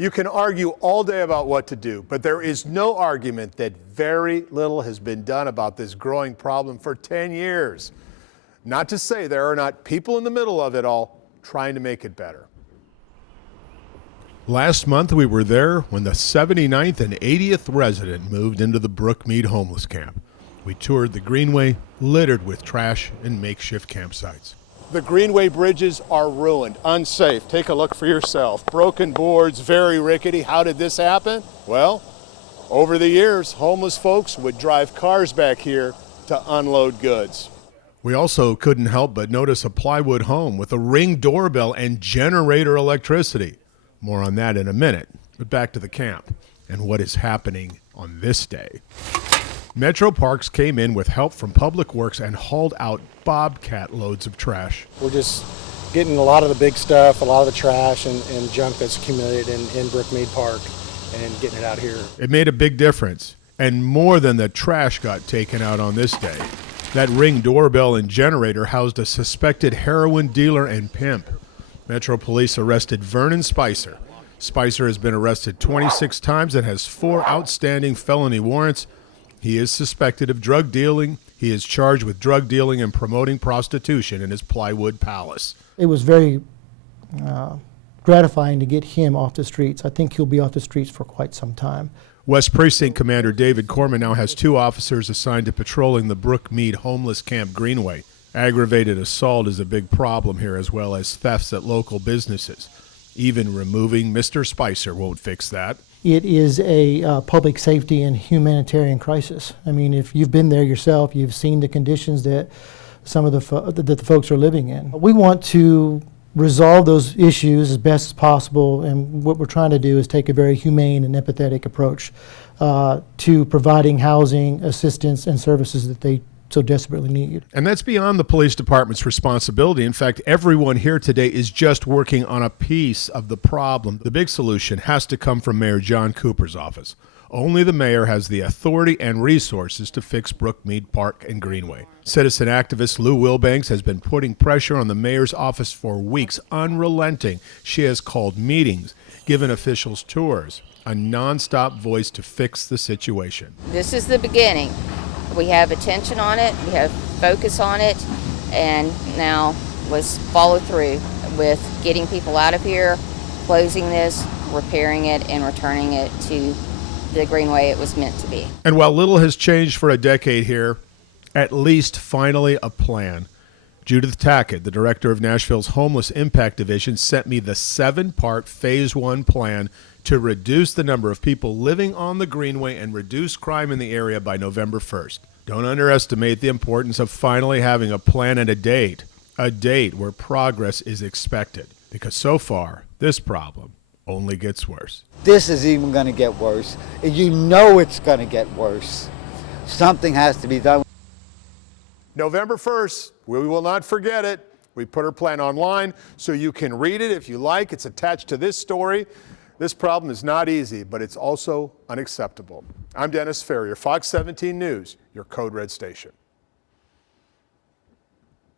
You can argue all day about what to do, but there is no argument that very little has been done about this growing problem for 10 years. Not to say there are not people in the middle of it all trying to make it better. Last month we were there when the 79th and 80th resident moved into the Brookmead homeless camp. We toured the Greenway, littered with trash and makeshift campsites. The Greenway bridges are ruined, unsafe. Take a look for yourself. Broken boards, very rickety. How did this happen? Well, over the years, homeless folks would drive cars back here to unload goods. We also couldn't help but notice a plywood home with a Ring doorbell and generator electricity. More on that in a minute, but back to the camp and what is happening on this day. Metro Parks came in with help from Public Works and hauled out bobcat loads of trash. We're just getting a lot of the big stuff, a lot of the trash and junk that's accumulated in Brookmead Park and getting it out here. It made a big difference, and more than the trash got taken out on this day. That Ring doorbell and generator housed a suspected heroin dealer and pimp. Metro Police arrested Vernon Spicer. Spicer has been arrested 26 times and has 4 outstanding felony warrants. He is suspected of drug dealing. He is charged with drug dealing and promoting prostitution in his plywood palace. It was very gratifying to get him off the streets. I think he'll be off the streets for quite some time. West Precinct Commander David Corman now has 2 officers assigned to patrolling the Brookmead homeless camp Greenway. Aggravated assault is a big problem here, as well as thefts at local businesses. Even removing Mr. Spicer won't fix that. It is a public safety and humanitarian crisis. I mean, if you've been there yourself, you've seen the conditions that some of that the folks are living in. We want to resolve those issues as best as possible, and what we're trying to do is take a very humane and empathetic approach to providing housing, assistance, and services that they so desperately need. And that's beyond the police department's responsibility. In fact, everyone here today is just working on a piece of the problem. The big solution has to come from Mayor John Cooper's office. Only the mayor has the authority and resources to fix Brookmead Park and Greenway. Citizen activist Lou Wilbanks has been putting pressure on the mayor's office for weeks, unrelenting. She has called meetings, given officials tours, a nonstop voice to fix the situation. This is the beginning. We have attention on it, we have focus on it, and now let's follow through with getting people out of here, closing this, repairing it, and returning it to the Greenway it was meant to be. And while little has changed for a decade here, at least finally a plan. Judith Tackett, the director of Nashville's Homeless Impact Division, sent me the 7-part Phase 1 plan to reduce the number of people living on the Greenway and reduce crime in the area by November 1st. Don't underestimate the importance of finally having a plan and a date where progress is expected, because so far, this problem only gets worse. This is even going to get worse. You know it's going to get worse. Something has to be done. November 1st, we will not forget it. We put our plan online so you can read it if you like. It's attached to this story. This problem is not easy, but it's also unacceptable. I'm Dennis Ferrier, Fox 17 News, your Code Red station.